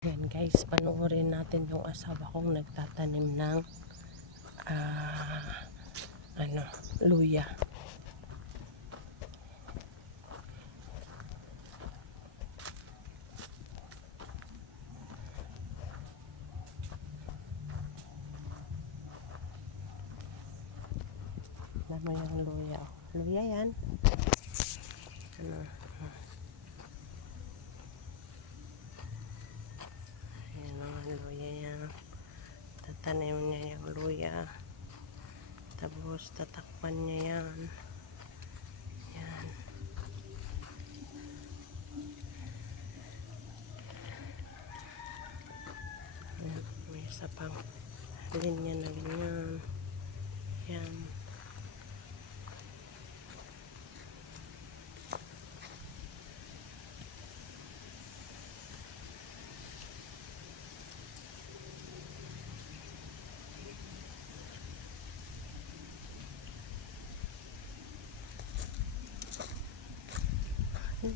Yan guys, panoorin natin yung asawa kong nagtatanim ng luya. Alam mo yung luya. Luya yan. Ano? Ayan ang luya yan. Tatanim niya yung luya. Tapos tatakpan niya yan. Yan. Ayan. May isa pang linya na ganyan. Yan.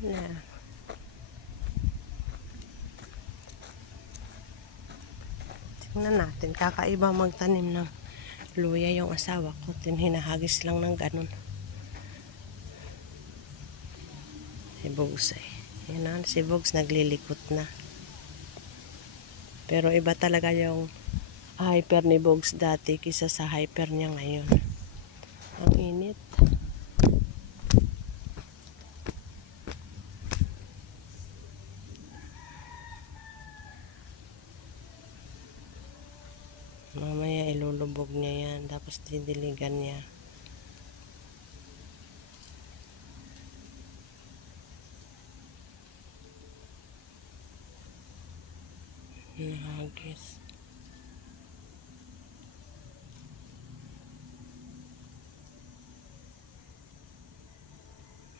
Yan. Tingnan natin. Kakaiba magtanim ng luya yung asawa ko. Hinahagis lang ng ganun. Si Bogs eh. Yan na, si Bogs naglilikot na. Pero iba talaga yung hyper ni Bogs dati kisa sa hyper niya ngayon. Ang init. Mamaya ilulubog niya yan. Tapos didiligan niya. Nahagis.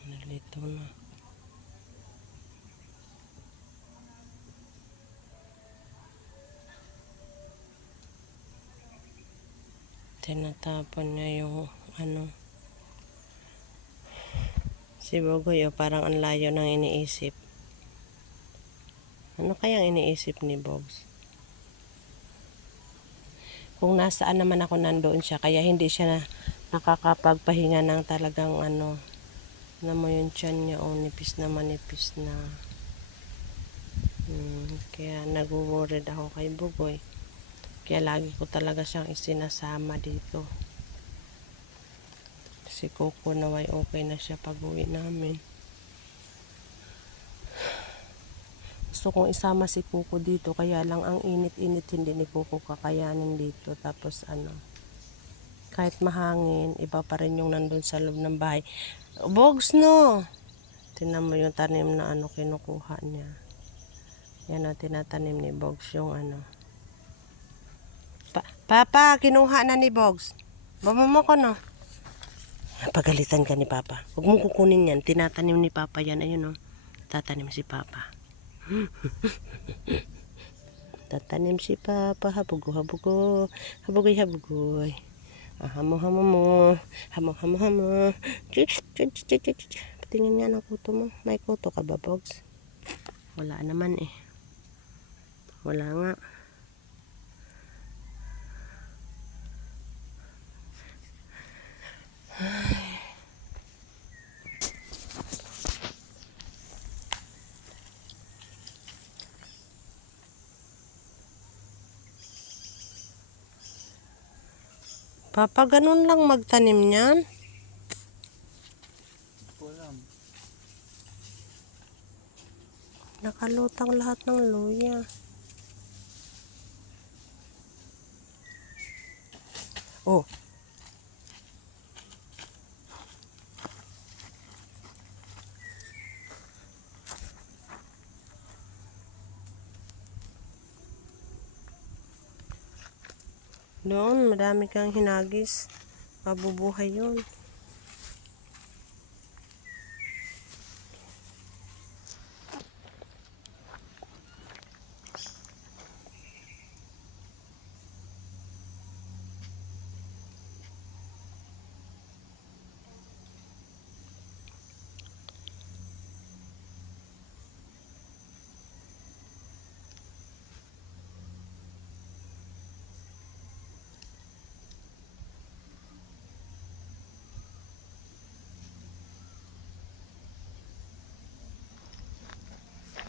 Nalito na. Tinatapon niya yung si Bogoy parang ang layo ng iniisip. Ano kayang iniisip ni Bogs? Kung nasaan naman ako nandoon siya, kaya hindi siya nakakapagpahinga ng talagang na mo yung tiyan niya nipis na manipis na. Kaya nag-worried ako kay Bogoy. Kaya lagi ko talaga siyang isinasama dito. Si Coco naway okay na siya pag uwi namin. Gusto kong isama si Coco dito, kaya lang ang init-init hindi ni Coco kakayanin dito. Tapos kahit mahangin, iba pa rin yung nandun sa loob ng bahay. Bogs no! Tinan mo yung tanim na kinukuha niya. Yan ang tinatanim ni Bogs yung Papa, kinuha na ni Bogs. Bama ko no. Pagalitan ka ni Papa. Huwag mong kukunin yan. Tinatanim ni Papa yan. Ayun tatanim si Papa. Tatanim si Papa. Habugo. Habugoy. Hamo. Hamo. Patingin nga ng kuto mo. May kuto ka ba, Bogs? Wala naman eh. Wala nga. Papa, ganun lang magtanim niyan? Walang. Nakalutang lahat ng luya. Oh. Doon, madami kang hinagis. Mabubuhay yun.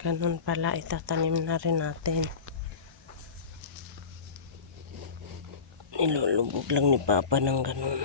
Ganun pala, itatanim na rin natin. Nilulubog lang ni Papa ng ganun.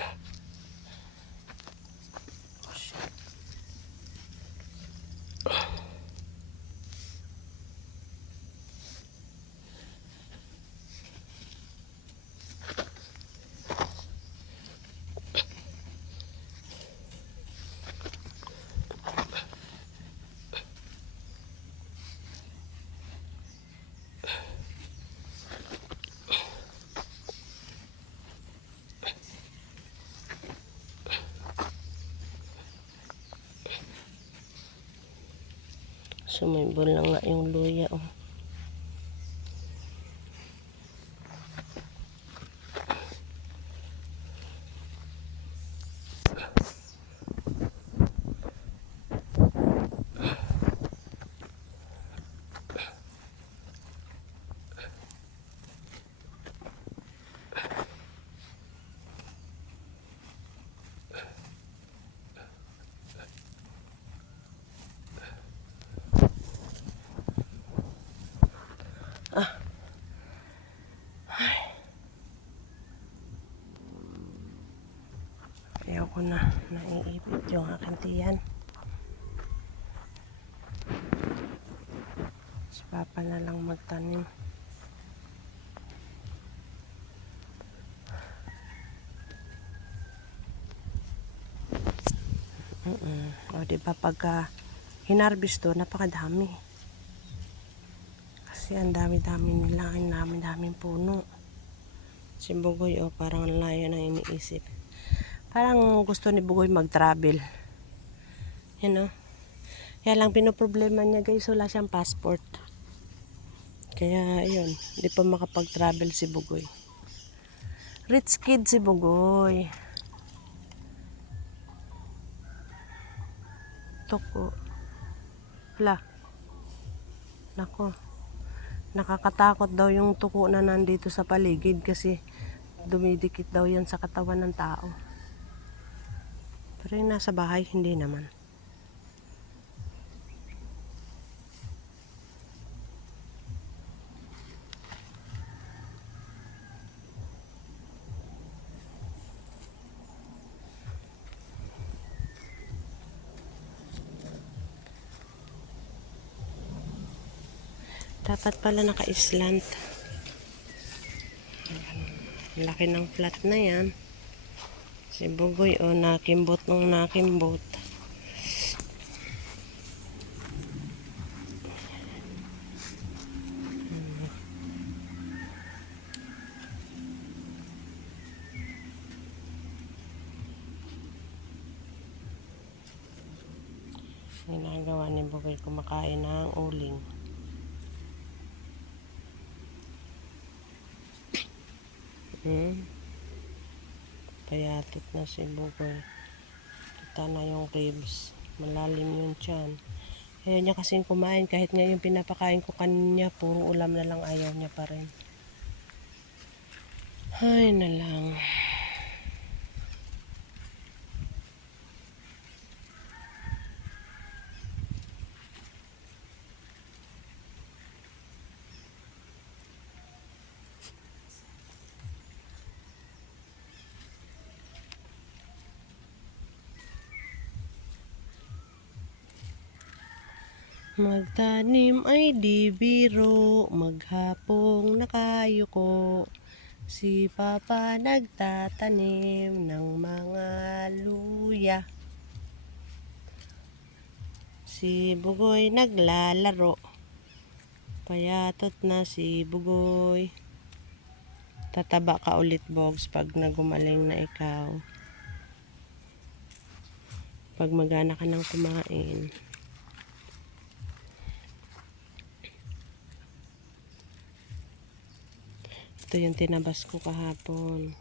Sumibol lang nga yung luya, oh. Ayaw ko na, naiipit yung aking tiyan. Si Papa na lang magtanim. O diba pagka hinarvest to, napakadami. Kasi ang dami-dami nila, ang dami-daming puno. Si Bugoy, oh, parang layo na iniisip. Parang gusto ni Bugoy mag-travel. You know? Kaya lang pinoproblema niya guys, wala siyang passport. Kaya ayun, hindi pa makapag-travel si Bugoy. Rich kid si Bugoy. Tuko. Wala. Nako. Nakakatakot daw yung tuko na nandito sa paligid kasi dumidikit daw yan sa katawan ng tao. Pero yung nasa bahay, hindi naman. Dapat pala naka-slant. Laki ng flat na yan. Si Bugoy, o, nakimbot nung nakimbot. Ginagawa ni Bugoy kumakain ng uling. Payatot na si Bugoy. Kita na yung ribs. Malalim yung tiyan. Ayaw niya kasing kumain kahit ngayon pinapakain ko kanya. Puro ulam na lang, ayaw niya pa rin. Ay na lang. Magtanim ay di biro, maghapong nakayuko. Si Papa nagtatanim ng mga luya. Si Bugoy naglalaro. Payatot na si Bugoy. Tataba ka ulit, Bogs, pag nagumaling na ikaw. Pag magana ka ng kumain. Ito yung tinabas ko kahapon.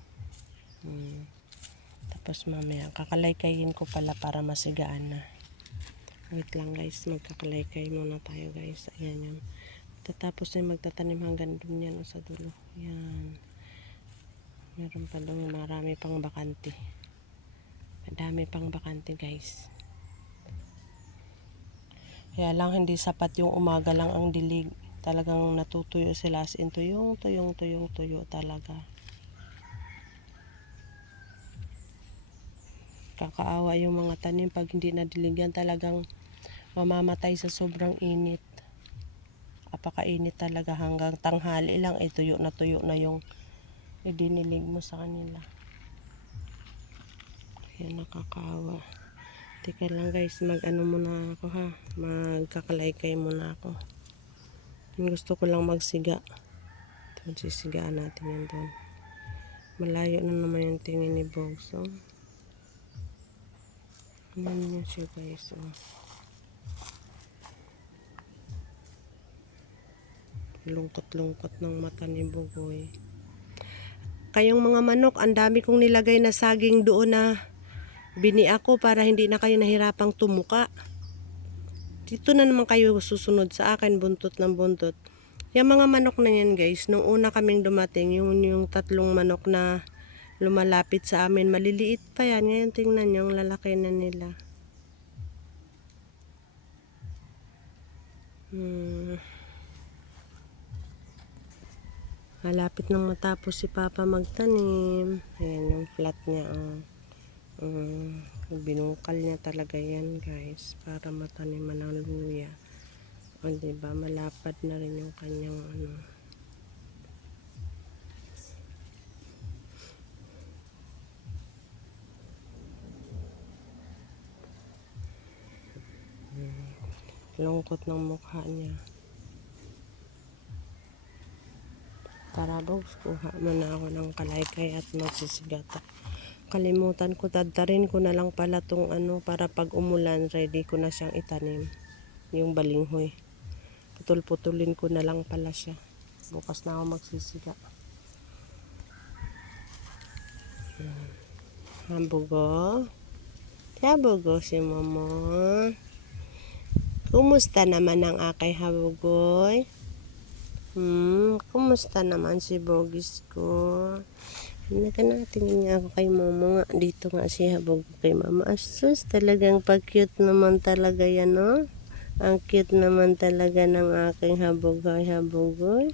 Tapos mamaya kakalaykayin ko pala para masigaan na. Wait lang guys, magkakalaykay muna tayo guys. Ayan yan. Tapos na magtatanim hanggang dun yan o sa dulo. Ayan. Meron pa doon, marami pang bakante. Madami pang bakante guys. Kaya lang hindi sapat yung umaga lang ang dilig. Talagang natutuyo sila as in tuyong talaga. Kakaawa yung mga tanim pag hindi nadiligan, talagang mamamatay sa sobrang init. Apakainit talaga, hanggang tanghali lang tuyo na yung idinilig mo sa kanila. Kaya nakakaawa. Teka lang guys, mag-ano muna ako ha. Magkakalaykay muna ako. Gusto ko lang magsiga. Sisigaan natin yan doon. Malayo na naman yung tingin ni Bogs. Oh. Ano niya siya guys. Oh. Lungkot-lungkot ng mata ni Bugoy. Kayong mga manok, ang dami kong nilagay na saging doon na bini ako para hindi na kayo nahirapang tumuka. Dito na naman kayo susunod sa akin, buntot ng buntot. Yung mga manok na yan guys, nung una kaming dumating, yung 3 manok na lumalapit sa amin, maliliit pa yan. Ngayon tingnan nyo, ang lalaki na nila. Malapit nang matapos si Papa magtanim. Ayan yung flat niya. Binungkal niya talaga yan guys, para mataniman ng luya. O diba, malapad na rin yung kanyang ano. Lungkot ng mukha niya. Tara Bogs, kuha muna ako ng kalaykay at magsisigata. Kalimutan ko, tadtarin ko na lang pala tong ano, para pag umulan, ready ko na siyang itanim. Yung balinghoy. Putol-putulin ko na lang pala siya. Bukas na ako magsisiga. Habugo. Habugo si Momo. Kumusta naman ang akay habugoy? Kumusta naman si Bogis ko? Tingin nga ako kay Mama nga. Dito nga si Habog kay Mama. Asus, talagang pa-cute naman talaga yan, no? Ang cute naman talaga ng aking habugoy.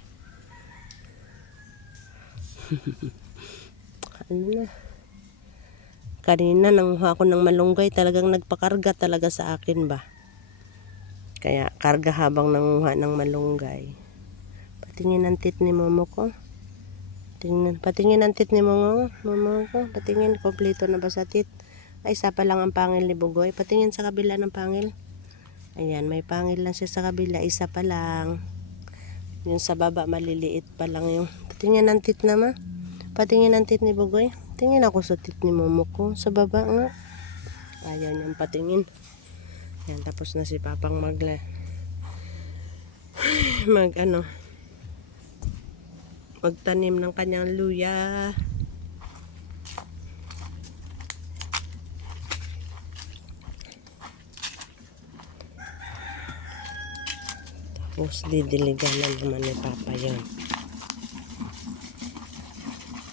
Ano na? Kanina nanguha ako ng malunggay. Talagang nagpakarga talaga sa akin ba? Kaya karga habang nanguha ng malunggay. Patingin ang tit ni Momo ko. Patingin ang tit ni Momo ko. Patingin, kompleto na ba sa tit? Ay, isa pa lang ang pangil ni Bugoy. Patingin sa kabila ng pangil. Ayan, may pangil lang siya sa kabila. Isa pa lang. Yung sa baba, maliliit pa lang yung. Patingin ang tit naman. Patingin ang tit ni Bugoy. Tingin ako sa tit ni Momo ko. Sa baba nga. Ayaw niyang patingin. Ayan, tapos na si Papang magtanim ng kanyang luya. Tapos didiligan na naman ni Papa yun.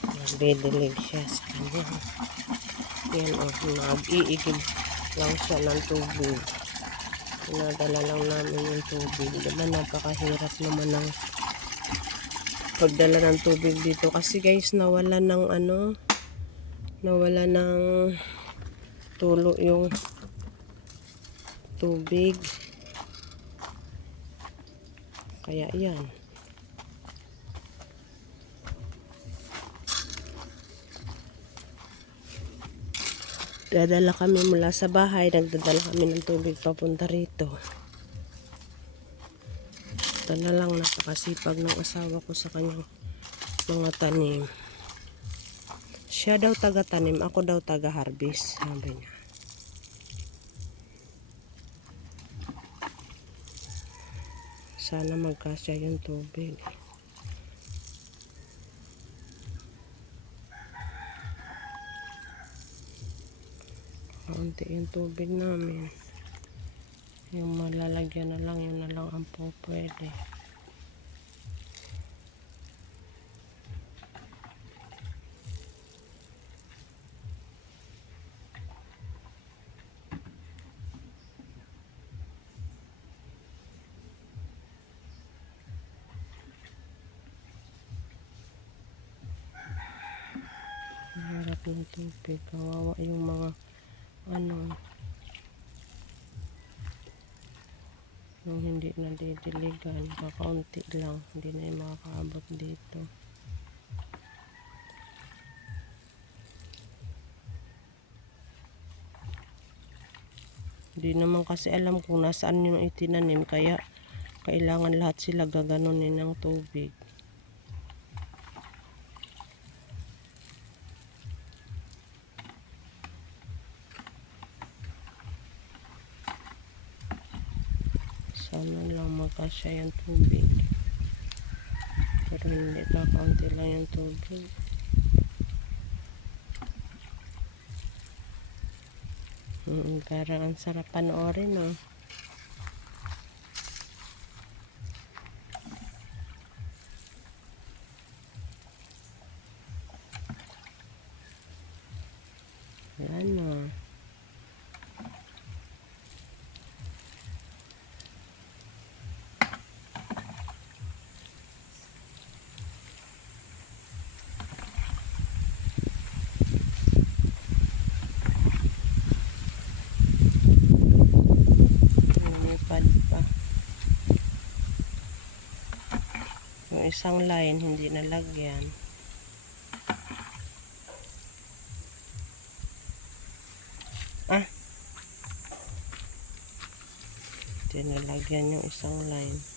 Nagdidilig siya sa kanya. Yan nag-iigib lang siya ng tubig. Pinadala lang namin yung tubig. Diba napakahirap naman ng pagdala ng tubig dito kasi guys nawala ng tulo yung tubig, kaya yan dadala kami mula sa bahay, nagdadala kami ng tubig papunta rito. Ito na lang, napakasipag ng asawa ko sa kanyang mga tanim. Siya daw taga-tanim, ako daw taga-harvest, sabi niya. Sana magkasya yung tubig. Kaunti yung tubig namin. Yung malalagyan na lang, yun na lang ang pwede. ng tubig. Kawawa yung mga ano, yung hindi nadidiligan, kakaunti lang, hindi na yung makakaabot dito. Hindi naman kasi alam kung nasaan yung itinanim, kaya kailangan lahat sila gaganunin ng tubig. Sana lang magkasya yung tubig. Pero hindi, kakaunti lang yung tubig. Parang ang sarap panoorin, oh. Ayan, oh. Lumipad pa. Yung isang line hindi nalagyan. Hindi nalagyan yung isang line.